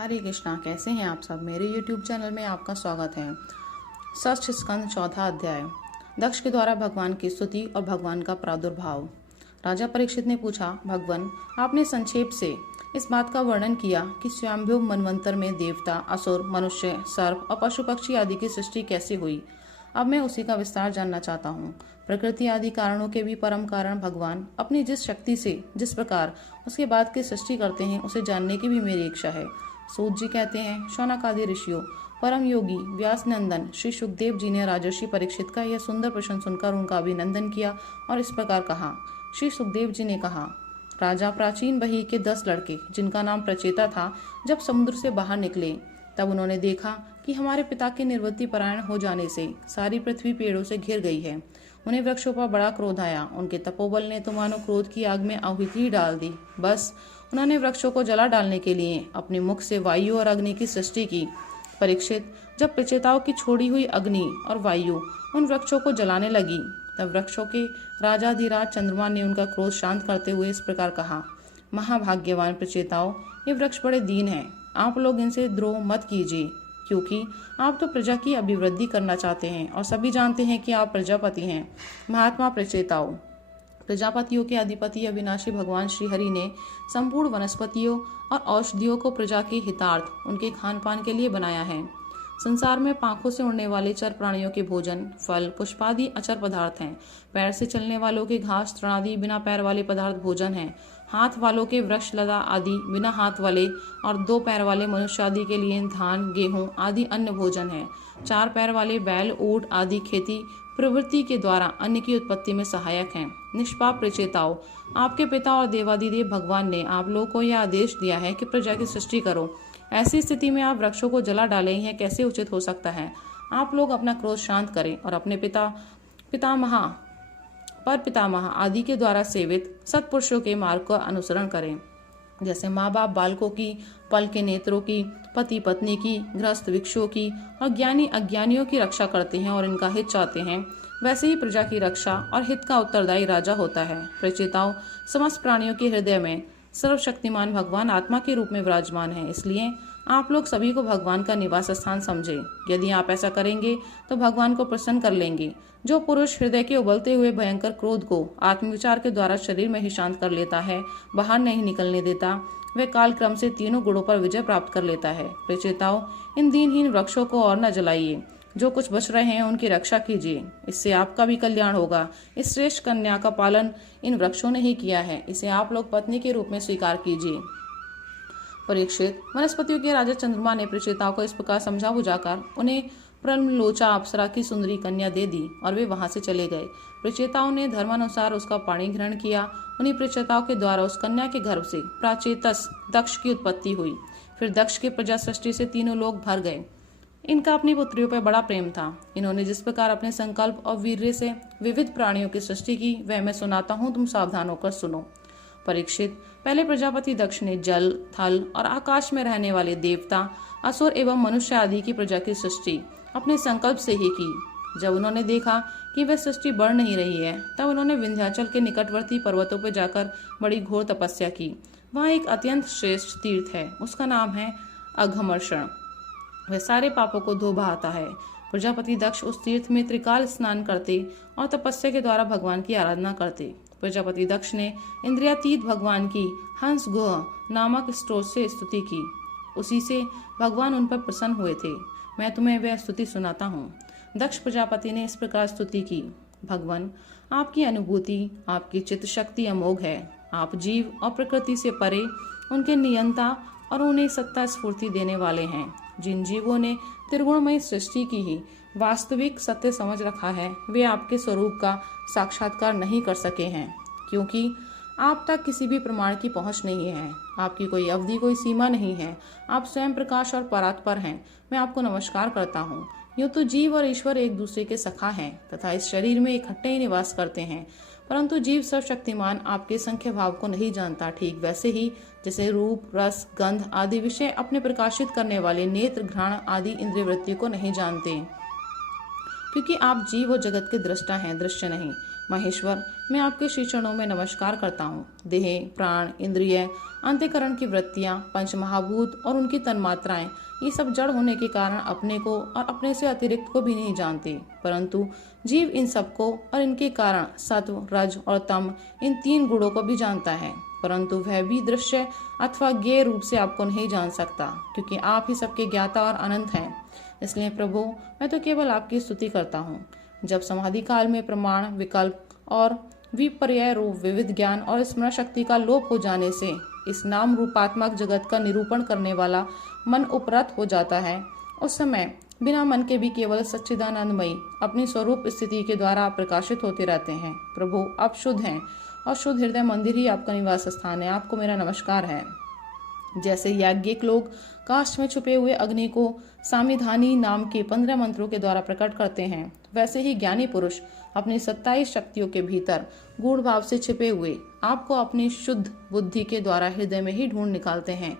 हरे कृष्णा। कैसे हैं आप सब। मेरे YouTube चैनल में आपका स्वागत है। षष्ठ स्कंद चौथा अध्याय। दक्ष के द्वारा भगवान की स्तुति और भगवान का प्रादुर्भाव। राजा परीक्षित ने पूछा, भगवान आपने संक्षेप से इस बात का वर्णन किया कि स्वयंभू मनवंतर में देवता, असुर, मनुष्य, सर्प और पशु पक्षी आदि की सृष्टि कैसे हुई। अब मैं उसी का विस्तार जानना चाहता हूँ। प्रकृति आदि कारणों के भी परम कारण भगवान अपनी जिस शक्ति से जिस प्रकार उसके बाद की सृष्टि करते हैं उसे जानने की भी मेरी इच्छा है। सूत जी कहते हैं, शौनक आदि ऋषियों, परम योगी व्यास नंदन श्री सुखदेव जी ने राजर्षि परीक्षित का यह सुंदर प्रश्न सुनकर उनका अभिनंदन किया और इस प्रकार कहा। श्री सुखदेव जी ने कहा, राजा प्राचीन बही के 10 लड़के जिनका नाम प्रचेता था, जब समुद्र से बाहर निकले तब उन्होंने देखा कि हमारे पिता के निवृत्ति परायण हो जाने से सारी पृथ्वी पेड़ों से घिर गई है। उन्हें वृक्षों पर बड़ा क्रोध आया। उनके तपोबल ने तो मानो क्रोध की आग में आहुति डाल दी। बस उन्होंने वृक्षों को जला डालने के लिए अपने मुख से वायु और अग्नि की सृष्टि की। परीक्षित, जब प्रचेताओं की छोड़ी हुई अग्नि और वायु उन वृक्षों को जलाने लगी तब वृक्षों के राजाधिराज चंद्रमा ने उनका क्रोध शांत करते हुए इस प्रकार कहा, महाभाग्यवान प्रचेताओं, ये वृक्ष बड़े दीन हैं। आप लोग इनसे द्रोह मत कीजिए, क्योंकि आप तो प्रजा की अभिवृद्धि करना चाहते हैं और सभी जानते हैं कि आप प्रजापति हैं। महात्मा प्रचेताओं, प्रजापतियों के अधिपति अविनाशी भगवान श्री हरि ने संपूर्ण वनस्पतियों और औषधियों को प्रजा के हितार्थ उनके खान पान के लिए बनाया है। संसार में पांखों से उड़ने वाले चर प्राणियों के भोजन, फल, पुष्पादि अचर पदार्थ हैं। पैर से चलने वालों के घास तृणादि बिना पैर वाले पदार्थ भोजन हैं। हाथ वालों के वृक्ष लता आदि बिना हाथ वाले और 2 पैर वाले मनुष्य आदि के लिए धान, गेहूं आदि अन्य भोजन है। 4 पैर वाले बैल, ऊंट आदि खेती प्रवृत्ति के द्वारा अन्न की उत्पत्ति में सहायक हैं। निष्पाप प्रचेताओं, आपके पिता और देवादिदेव भगवान ने आप लोगों को यह आदेश दिया है कि प्रजा की सृष्टि करो। ऐसी स्थिति में आप वृक्षों को जला डालें, यह कैसे उचित हो सकता है। आप लोग अपना क्रोध शांत करें और अपने पितामह आदि के द्वारा सेवित सत्पुरुषों के मार्ग का अनुसरण करें। जैसे माँ बाप बालकों की, पल के नेत्रों की, पति पत्नी की, गृहस्थ वृक्षों की और ज्ञानी अज्ञानियों की रक्षा करते हैं और इनका हित चाहते हैं, वैसे ही प्रजा की रक्षा और हित का उत्तरदायी राजा होता है। प्रचेताओं, समस्त प्राणियों के हृदय में सर्वशक्तिमान भगवान आत्मा के रूप में विराजमान है। इसलिए आप लोग सभी को भगवान का निवास स्थान समझे। यदि आप ऐसा करेंगे तो भगवान को प्रसन्न कर लेंगे। जो पुरुष हृदय के उबलते हुए भयंकर क्रोध को आत्मविचार के द्वारा शरीर में ही शांत कर लेता है, बाहर नहीं निकलने देता, वह काल क्रम से तीनों गुणों पर विजय प्राप्त कर लेता है। प्रचेताओं, इन दीनहीन वृक्षों को और न जलाइए। जो कुछ बच रहे हैं उनकी रक्षा कीजिए, इससे आपका भी कल्याण होगा। इस श्रेष्ठ कन्या का पालन इन वृक्षों ने ही किया है, इसे आप लोग पत्नी के रूप में स्वीकार कीजिए। परीक्षित, वनस्पतियों के राजा चंद्रमा ने प्रचेताओं को इस प्रकार समझा बुझाकर उन्हें प्रणलोचा अप्सरा की सुंदरी कन्या दे दी और वे वहां से चले गए। प्रचेताओं ने धर्मानुसार उसका पाणी ग्रहण किया। उन्हीं प्रचेताओं के द्वारा उस कन्या के गर्भ से प्राचेतस दक्ष की उत्पत्ति हुई। फिर दक्ष के प्रजा सृष्टि से तीनों लोग भर गए। इनका अपनी पुत्रियों पर बड़ा प्रेम था। इन्होंने जिस प्रकार अपने संकल्प और वीर्य से विविध प्राणियों की सृष्टि की, वह मैं सुनाता हूँ, तुम सावधान होकर सुनो। परीक्षित, पहले प्रजापति दक्ष ने जल, थल और आकाश में रहने वाले देवता, असुर एवं मनुष्य आदि की प्रजा की सृष्टि अपने संकल्प से ही की। जब उन्होंने देखा कि वह सृष्टि बढ़ नहीं रही है, तब उन्होंने विंध्याचल के निकटवर्ती पर्वतों पर जाकर बड़ी घोर तपस्या की। वहाँ एक अत्यंत श्रेष्ठ तीर्थ है, उसका नाम है अघमर्षण। वह सारे पापों को धो बहाता है। प्रजापति दक्ष उस तीर्थ में त्रिकाल स्नान करते और तपस्या के द्वारा भगवान की आराधना करते। प्रजापति दक्ष ने इंद्रियातीत भगवान की हंस गुह नामक स्त्रोत से स्तुति की। उसी से भगवान उन पर प्रसन्न हुए थे। मैं तुम्हें वह स्तुति सुनाता हूँ। दक्ष प्रजापति ने इस प्रकार स्तुति की, भगवान, आपकी अनुभूति, आपकी चित्त शक्ति अमोघ है। आप जीव और प्रकृति से परे, उनके नियंता और उन्हें सत्ता स्फूर्ति देने वाले हैं। जिन जीवों ने त्रिगुणमय सृष्टि की ही वास्तविक सत्य समझ रखा है, वे आपके स्वरूप का साक्षात्कार नहीं कर सके हैं, क्योंकि आप तक किसी भी प्रमाण की पहुंच नहीं है। आपकी कोई अवधि, कोई सीमा नहीं है। आप स्वयं प्रकाश और परात्पर हैं। मैं आपको नमस्कार करता हूँ। यूँ तो जीव और ईश्वर एक दूसरे के सखा हैं तथा इस शरीर में इकट्ठे ही निवास करते हैं, परंतु जीव सर्वशक्तिमान आपके संख्य भाव को नहीं जानता। ठीक वैसे ही जैसे रूप, रस, गंध आदि विषय अपने प्रकाशित करने वाले नेत्र, घ्राण आदि इंद्रिय वृत्ति को नहीं जानते। क्योंकि आप जीव और जगत के दृष्टा हैं, दृश्य नहीं। महेश्वर, मैं आपके श्री चरणों में नमस्कार करता हूँ। देह, प्राण, इंद्रिय, अंतःकरण की वृत्तियाँ, पंच महाभूत और उनकी तन्मात्राएं, ये सब जड़ होने के कारण अपने को और अपने से अतिरिक्त को भी नहीं जानते, परंतु जीव इन सबको और इनके कारण सत्व, रज और तम, इन 3 गुणों को भी जानता है, परंतु वह भी दृश्य अथवा ज्ञेय रूप से आपको नहीं जान सकता, क्योंकि आप ही सबके ज्ञाता और अनंत हैं। इसलिए प्रभु, मैं तो केवल आपकी स्तुति करता हूँ। जब समाधि काल में प्रमाण, विकल्प और विपर्यय रूप विविध ज्ञान और स्मरण शक्ति का लोप हो जाने से इस नाम रूपात्मक जगत का निरूपण करने वाला मन उपरत हो जाता है, उस समय बिना मन के भी केवल सच्चिदानंदमयी अपनी स्वरूप स्थिति के द्वारा प्रकाशित होते रहते हैं। प्रभु, आप शुद्ध हैं और शुद्ध हृदय मंदिर ही आपका निवास स्थान है। आपको मेरा नमस्कार है। जैसे याज्ञिक लोग काष्ठ में छुपे हुए अग्नि को सामिधानी नाम के 15 मंत्रों के द्वारा प्रकट करते हैं, वैसे ही ज्ञानी पुरुष अपनी 27 शक्तियों के भीतर गूढ़ भाव से छिपे हुए आपको अपनी शुद्ध बुद्धि के द्वारा हृदय में ही ढूंढ निकालते हैं।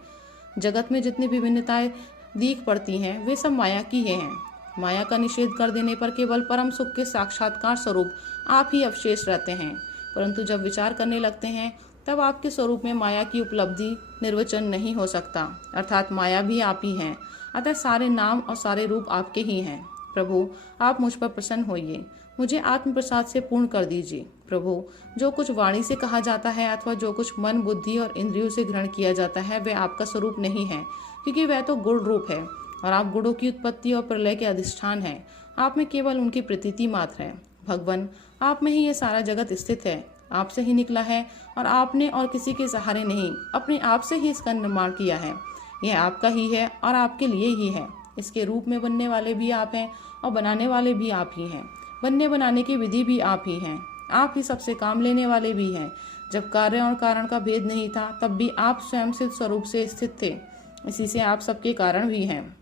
जगत में जितनी विभिन्नताएं दीख पड़ती हैं, वे सब माया की हैं। माया का निषेध कर देने पर केवल परम सुख के साक्षात्कार स्वरूप आप ही अवशेष रहते हैं, परंतु जब विचार करने लगते हैं तब आपके स्वरूप में माया की उपलब्धि निर्वचन नहीं हो सकता, अर्थात माया भी आप ही हैं। अतः सारे नाम और सारे रूप आपके ही हैं। प्रभु, आप मुझ पर प्रसन्न होइए, मुझे आत्म प्रसाद से पूर्ण कर दीजिए। प्रभु, जो कुछ वाणी से कहा जाता है अथवा जो कुछ मन, बुद्धि और इंद्रियों से ग्रहण किया जाता है, वह आपका स्वरूप नहीं है, क्योंकि वह तो गुण रूप है और आप गुणों की उत्पत्ति और प्रलय के अधिष्ठान हैं। आप में केवल उनकी प्रतीति मात्र है। भगवान, आप में ही यह सारा जगत स्थित है, आपसे ही निकला है और आपने और किसी के सहारे नहीं, अपने आप से ही इसका निर्माण किया है। यह आपका ही है और आपके लिए ही है। इसके रूप में बनने वाले भी आप हैं और बनाने वाले भी आप ही हैं। बनने बनाने की विधि भी आप ही हैं। आप ही सबसे काम लेने वाले भी हैं। जब कार्य और कारण का भेद नहीं था, तब भी आप स्वयं सिद्ध स्वरूप से स्थित थे। इसी से आप सबके कारण भी हैं।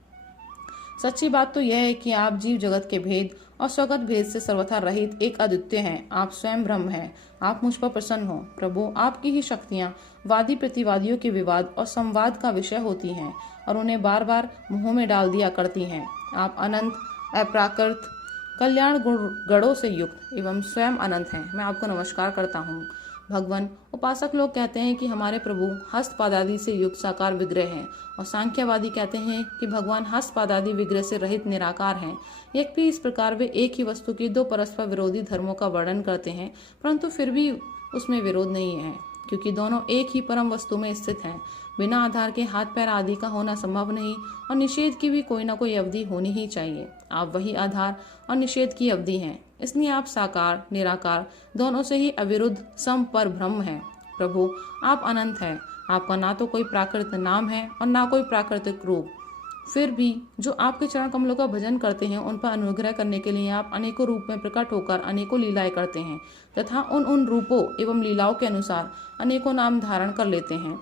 सच्ची बात तो यह है कि आप जीव जगत के भेद और स्वगत भेद से सर्वथा रहित एक अद्वितीय हैं। आप स्वयं ब्रह्म हैं। आप मुझ पर प्रसन्न हो। प्रभु, आपकी ही शक्तियाँ वादी प्रतिवादियों के विवाद और संवाद का विषय होती हैं और उन्हें बार बार मुंह में डाल दिया करती हैं। आप अनंत, अप्राकृत, कल्याण गणों से युक्त एवं स्वयं अनंत हैं। मैं आपको नमस्कार करता हूँ। भगवान, उपासक लोग कहते हैं कि हमारे प्रभु हस्तपादादि से युक्त साकार विग्रह हैं और सांख्यवादी कहते हैं कि भगवान हस्तपादादि विग्रह से रहित निराकार हैं। यद्यपि इस प्रकार वे एक ही वस्तु की 2 परस्पर विरोधी धर्मों का वर्णन करते हैं, परंतु फिर भी उसमें विरोध नहीं है, क्योंकि दोनों एक ही परम वस्तु में स्थित हैं। बिना आधार के हाथ पैर आदि का होना संभव नहीं और निषेध की भी कोई ना कोई अवधि होनी ही चाहिए। आप वही आधार और निषेध की अवधि हैं, इसलिए आप साकार निराकार दोनों से ही अविरुद्ध सम पर ब्रह्म हैं। प्रभु, आप अनंत हैं। आपका ना तो कोई प्राकृत नाम है और ना कोई प्राकृतिक रूप। फिर भी जो आपके चरण कमलों का भजन करते हैं, उन पर अनुग्रह करने के लिए आप अनेकों रूप में प्रकट होकर अनेकों लीलाएं करते हैं तथा उन रूपों एवं लीलाओं के अनुसार अनेकों नाम धारण कर लेते हैं।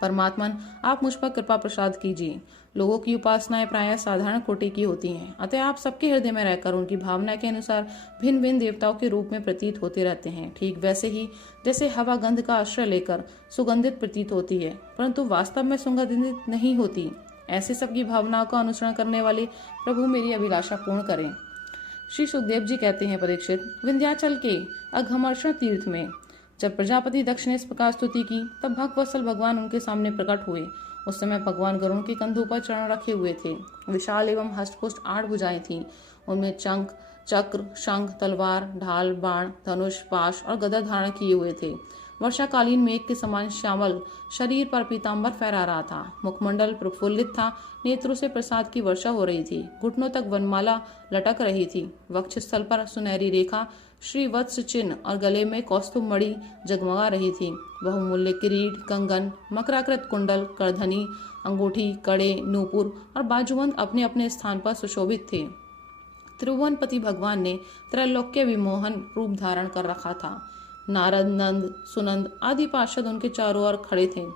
परमात्मन, आप मुझ पर कृपा प्रसाद कीजिए। लोगों की उपासनाएं प्रायः साधारण कोटि की होती हैं, अतः आप सबके हृदय में रहकर उनकी भावना के अनुसार भिन्न भिन्न देवताओं के रूप में प्रतीत होते रहते हैं। ठीक वैसे ही जैसे हवा गंध का आश्रय लेकर सुगंधित प्रतीत होती है, परंतु वास्तव में सुगंधित नहीं होती, ऐसे सबकी भावनाओं का अनुसरण करने वाले प्रभु मेरी अभिलाषा पूर्ण करें। श्री सुखदेव जी कहते हैं, परीक्षित, विंध्याचल के अघमर्षण तीर्थ में जब प्रजापति दक्ष ने इस प्रकार स्तुति की, तब भक्तवत्सल भगवान उनके सामने प्रकट हुए। उस समय भगवान गरुण के कंधों पर चरण रखे हुए थे। विशाल एवं हष्टपुष्ट 8 भुजाएं थीं। उनमें चंक, चक्र, शंख, तलवार, ढाल, बाण, धनुष, पाश और गदा धारण किए हुए थे। वर्षाकालीन मेघ के समान श्यामल शरीर पर पीताम्बर फहरा रहा था। मुखमंडल प्रफुल्लित था। नेत्रों से प्रसाद की वर्षा हो रही थी। घुटनों तक वनमाला लटक रही थी। वक्षस्थल पर सुनहरी रेखा, श्रीवत्स चिन्ह और गले में कौस्तुभ मणि जगमगा रही थी। बहुमूल्य किरीट, कंगन, मकराकृत कुंडल, करधनी, अंगूठी, कड़े, नूपुर और बाजूबंद अपने अपने स्थान पर सुशोभित थे। त्रिभुवनपति भगवान ने त्रैलोक्य विमोहन रूप धारण कर रखा था। नारद, नंद, सुनंद आदि पार्षद उनके चारों ओर खड़े थे।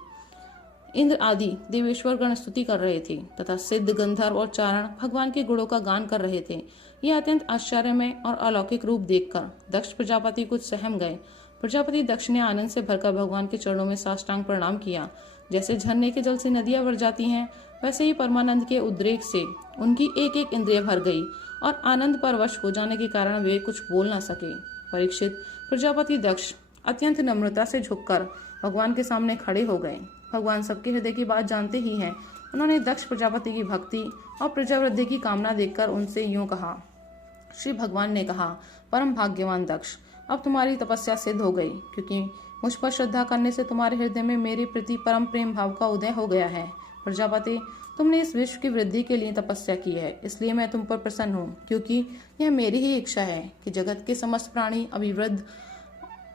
इंद्र आदि देवेश्वर गण स्तुति कर रहे थे तथा सिद्ध, गंधर्व और चारण भगवान के गुणों का गान कर रहे थे। यह अत्यंत आश्चर्यमय और अलौकिक रूप देखकर दक्ष प्रजापति कुछ सहम गए। प्रजापति दक्ष ने आनंद से भरकर भगवान के चरणों में साष्टांग प्रणाम किया जैसे झरने के जल से नदियां भर जाती हैं, वैसे ही परमानंद के उद्रेक से उनकी एक एक इंद्रिय भर गई और आनंद पर वश हो जाने के कारण वे कुछ बोल न सके। परीक्षित, प्रजापति दक्ष अत्यंत नम्रता से झुककर भगवान के सामने खड़े हो गए। भगवान सबके हृदय की बात जानते ही हैं। उन्होंने दक्ष प्रजापति की भक्ति और प्रजावृद्धि की कामना देखकर उनसे यूं कहा। श्री भगवान ने कहा, परम भाग्यवान दक्ष, अब तुम्हारी तपस्या सिद्ध हो गई, क्योंकि मुझ पर श्रद्धा करने से तुम्हारे हृदय में मेरे प्रति परम प्रेम भाव का उदय हो गया है। प्रजापति, तुमने इस विश्व की वृद्धि के लिए तपस्या की है, इसलिए मैं तुम पर प्रसन्न हूँ, क्योंकि यह मेरी ही इच्छा है कि जगत के समस्त प्राणी अभिवृद्ध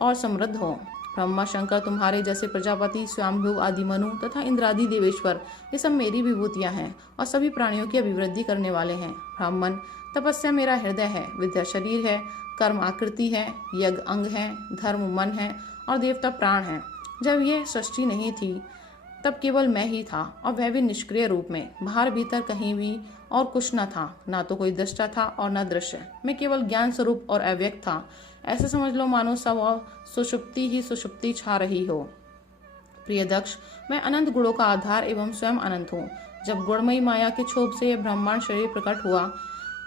और समृद्ध हो। ब्रह्मा शंकर, तुम्हारे जैसे प्रजापति, स्वयंभू आदि मनु तथा इंद्रादि देवेश्वर, ये सब मेरी विभूतियां हैं और सभी प्राणियों की अभिवृद्धि करने वाले हैं। ब्राह्मण, तपस्या मेरा हृदय है, विद्या शरीर है, कर्म आकृति है, यज्ञ अंग है, धर्म मन है और देवता प्राण है। जब यह सृष्टि नहीं थी तब केवल मैं ही था, और वह भी निष्क्रिय रूप में। बाहर भीतर कहीं भी और कुछ न था, ना तो कोई दृष्टा था और न दृश्य। मैं केवल ज्ञान स्वरूप और अव्यक्त था। ऐसे समझ लो मानो सब सुषुप्ति ही सुषुप्ति छा रही हो। प्रिय दक्ष, मैं अनंत गुणों का आधार एवं स्वयं अनंत हूँ। जब गुणमयी माया के क्षोभ से यह ब्रह्मांड शरीर प्रकट हुआ,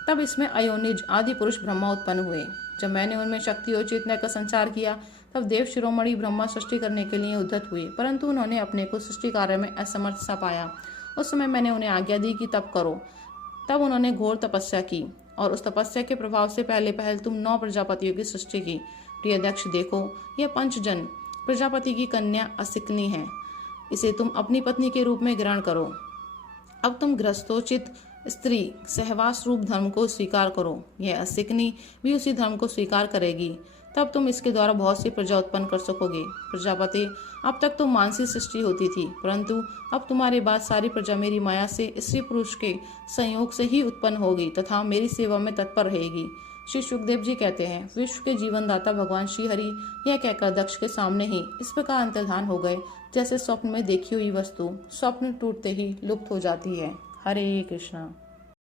तब इसमें अयोनिज आदि पुरुष ब्रह्मा उत्पन्न हुए। जब मैंने उनमें शक्ति और चेतना का संचार किया, तब देव शिरोमणि ब्रह्मा सृष्टि करने के लिए उद्धत हुए, परंतु उन्होंने अपने को सृष्टि कार्य में असमर्थ सा पाया। उस समय मैंने उन्हें आज्ञा दी कि तप करो। तब उन्होंने घोर तपस्या की, और उस तपस्या के प्रभाव से पहले पहल तुम 9 प्रजापतियों की सृष्टि की। प्रिय दक्ष, देखो, यह पंचजन प्रजापति की कन्या असिकनी है। इसे तुम अपनी पत्नी के रूप में ग्रहण करो। अब तुम गृहस्थोचित स्त्री सहवास रूप धर्म को स्वीकार करो। यह असिकनी भी उसी धर्म को स्वीकार करेगी, तब तुम इसके द्वारा बहुत सी प्रजा उत्पन्न कर सकोगे। प्रजापति, अब तक तो मानसी सृष्टि होती थी, परंतु अब तुम्हारे बाद सारी प्रजा मेरी माया से स्त्री पुरुष के संयोग से ही उत्पन्न होगी तथा मेरी सेवा में तत्पर रहेगी। श्री सुखदेव जी कहते हैं, विश्व के जीवनदाता भगवान श्री हरि यह कहकर दक्ष के सामने ही इस प्रकार अंतर्धान हो गए, जैसे स्वप्न में देखी हुई वस्तु स्वप्न टूटते ही लुप्त हो जाती है। हरे कृष्णा।